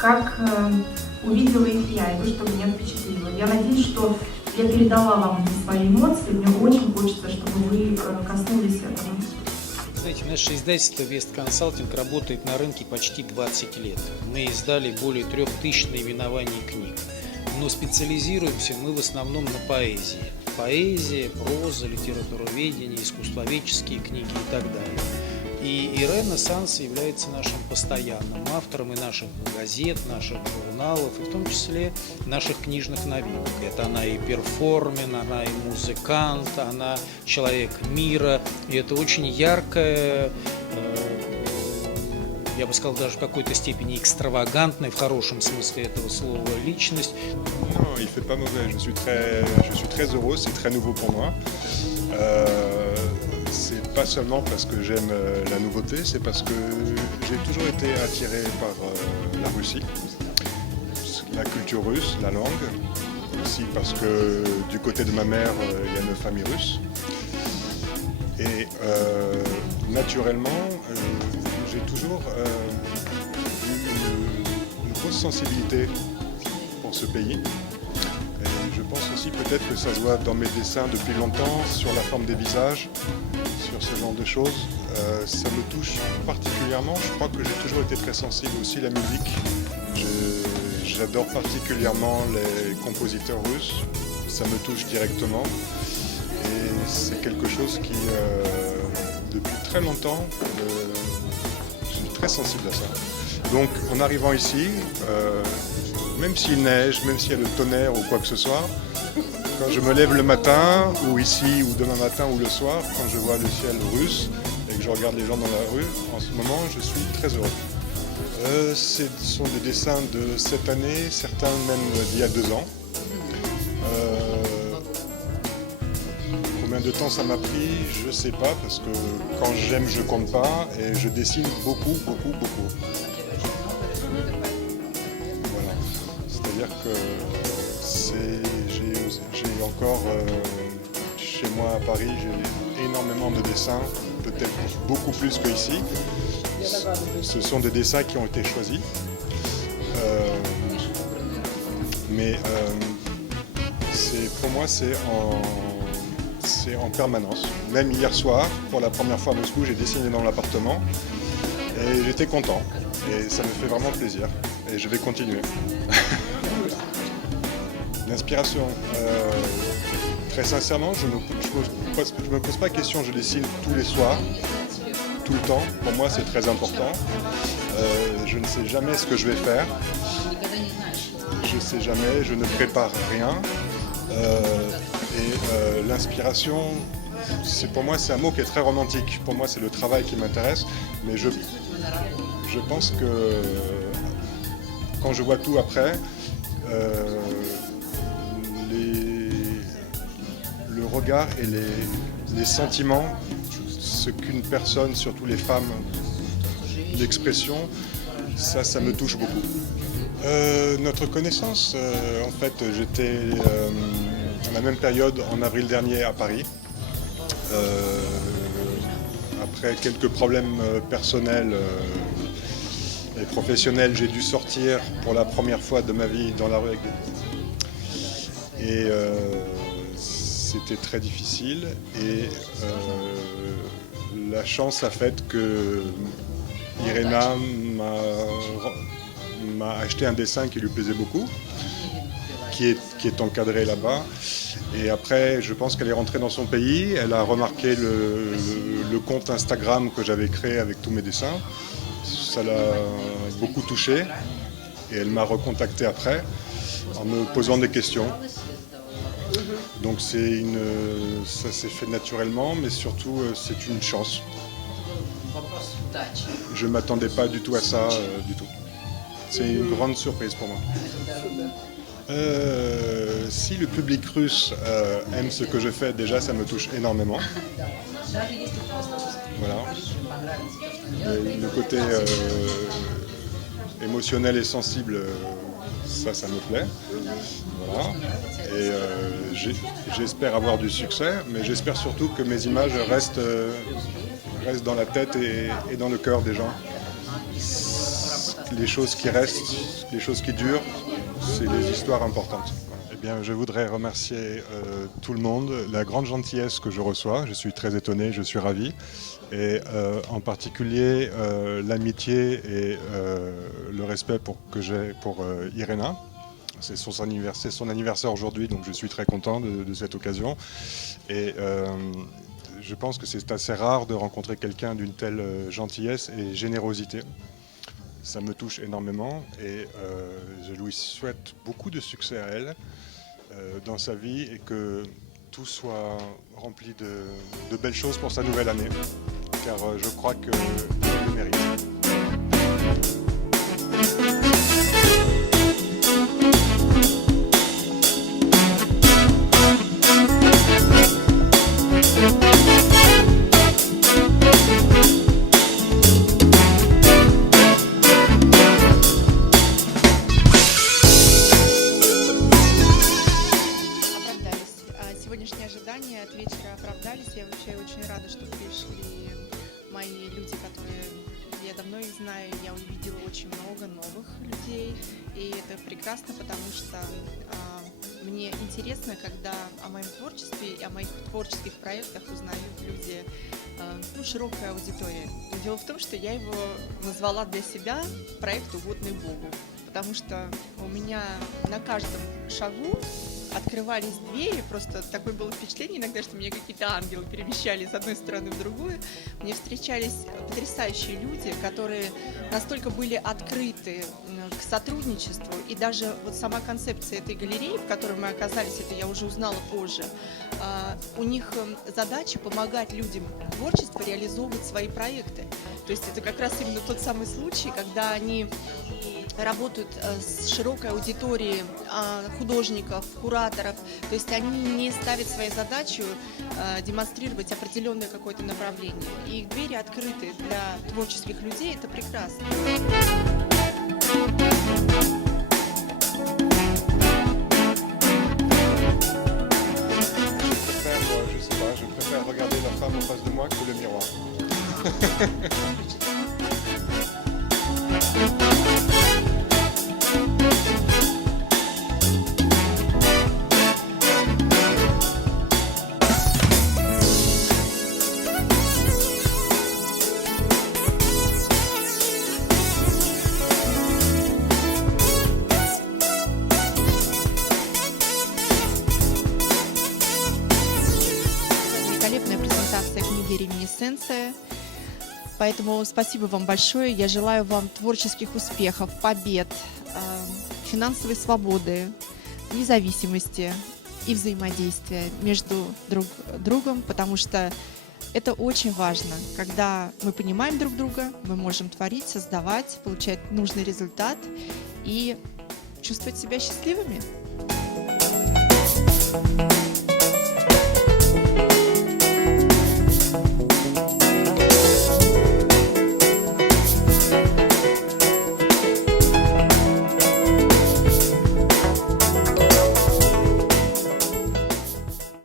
как увидела их я, и то, что меня впечатлило. Я надеюсь, что я передала вам свои эмоции. Мне очень хочется, чтобы вы коснулись этого. Знаете, наше издательство Вест Консалтинг работает на рынке почти 20 лет. Мы издали более 3000 наименований книг. Но специализируемся мы в основном на поэзии. Поэзия, проза, литературоведение, искусствоведческие книги и так далее. И Ренессанс является нашим постоянным автором и наших газет, наших журналов, и в том числе наших книжных новинок. Это она и перформер, она и музыкант, она человек мира. И это очень яркая, я бы сказал, даже в какой-то степени экстравагантная, в хорошем смысле этого слова, личность. Non, il fait pas mauvais. Je suis très heureux, c'est très nouveau pour moi. C'est pas seulement parce que j'aime la nouveauté, c'est parce que j'ai toujours été attiré par la Russie, la culture russe, la langue, aussi parce que du côté de ma mère, il y a une famille russe. Et naturellement, j'ai toujours eu une grosse sensibilité pour ce pays. Et je pense aussi peut-être que ça se voit dans mes dessins depuis longtemps, sur la forme des visages, sur ce genre de choses. Ça me touche particulièrement. Je crois que j'ai toujours été très sensible aussi à la musique. J'adore particulièrement les compositeurs russes. Ça me touche directement. Et c'est quelque chose qui, depuis très longtemps, je suis très sensible à ça. Donc en arrivant ici, même s'il neige, même s'il y a le tonnerre ou quoi que ce soit, quand je me lève le matin, ou ici, ou demain matin, ou le soir, quand je vois le ciel russe et que je regarde les gens dans la rue, en ce moment, je suis très heureux. Ce sont des dessins de cette année, certains même d'il y a 2 ans. Combien de temps ça m'a pris, je ne sais pas, parce que quand j'aime, je compte pas, et je dessine beaucoup, beaucoup, beaucoup. Voilà. C'est-à-dire que j'ai encore, chez moi à Paris, j'ai énormément de dessins, peut-être beaucoup plus qu'ici. Ce sont des dessins qui ont été choisis. Mais pour moi, c'est en permanence. Même hier soir, pour la première fois à Moscou, j'ai dessiné dans l'appartement et j'étais content. Et ça me fait vraiment plaisir. Et je vais continuer. L'inspiration, très sincèrement, je me pose pas de questions. Je dessine tous les soirs, tout le temps. Pour moi, c'est très important. Je ne sais jamais ce que je vais faire. Je ne sais jamais, je ne prépare rien. L'inspiration, pour moi, c'est un mot qui est très romantique. Pour moi, c'est le travail qui m'intéresse. Mais je pense que quand je vois tout après, le regard et les sentiments, ce qu'une personne, surtout les femmes, l'expression, ça me touche beaucoup. Notre connaissance, en fait, j'étais à la même période en avril dernier à Paris. Après quelques problèmes personnels et professionnels, j'ai dû sortir pour la première fois de ma vie dans la rue avec des... Et c'était très difficile. Et la chance a fait que Irena m'a acheté un dessin qui lui plaisait beaucoup, qui est encadré là-bas. Et après, je pense qu'elle est rentrée dans son pays, elle a remarqué le compte Instagram que j'avais créé avec tous mes dessins. Ça l'a beaucoup touché et elle m'a recontacté après en me posant des questions. Donc ça s'est fait naturellement, mais surtout c'est une chance. Je ne m'attendais pas du tout à ça, du tout. C'est une grande surprise pour moi. Si le public russe aime ce que je fais, déjà ça me touche énormément. Voilà. Le côté émotionnel et sensible, ça me plaît. Voilà. Et j'espère avoir du succès, mais j'espère surtout que mes images restent dans la tête et dans le cœur des gens. les choses qui restent, les choses qui durent, c'est des histoires importantes. Eh bien, je voudrais remercier tout le monde, la grande gentillesse que je reçois. Je suis très étonné, je suis ravi. Et en particulier l'amitié et le respect que j'ai pour Irena. C'est son anniversaire aujourd'hui, donc je suis très content de cette occasion. Et je pense que c'est assez rare de rencontrer quelqu'un d'une telle gentillesse et générosité. Ça me touche énormément et je lui souhaite beaucoup de succès à elle dans sa vie et que tout soit rempli de belles choses pour sa nouvelle année, car je crois qu'elle le mérite. Сегодняшние ожидания от вечера оправдались. Я вообще очень рада, что пришли мои люди, которые я давно их знаю. Я увидела очень много новых людей, и это прекрасно, потому что мне интересно, когда о моем творчестве и о моих творческих проектах узнают люди, широкая аудитория. Дело в том, что я его назвала для себя проект «Угодный Богу», потому что у меня на каждом шагу открывались двери, просто такое было впечатление иногда, что меня какие-то ангелы перемещали с одной стороны в другую. Мне встречались потрясающие люди, которые настолько были открыты к сотрудничеству, и даже вот сама концепция этой галереи, в которой мы оказались, это я уже узнала позже, у них задача помогать людям творчества реализовывать свои проекты. То есть это как раз именно тот самый случай, когда они работают с широкой аудиторией художников, кураторов. То есть они не ставят своей задачей демонстрировать определенное какое-то направление. И их двери открыты для творческих людей, это прекрасно. Je préfère regarder la femme en face de moi que le miroir. Великолепная презентация книги «Реминисценция». Поэтому спасибо вам большое. Я желаю вам творческих успехов, побед, финансовой свободы, независимости и взаимодействия между друг другом, потому что это очень важно. Когда мы понимаем друг друга, мы можем творить, создавать, получать нужный результат и чувствовать себя счастливыми.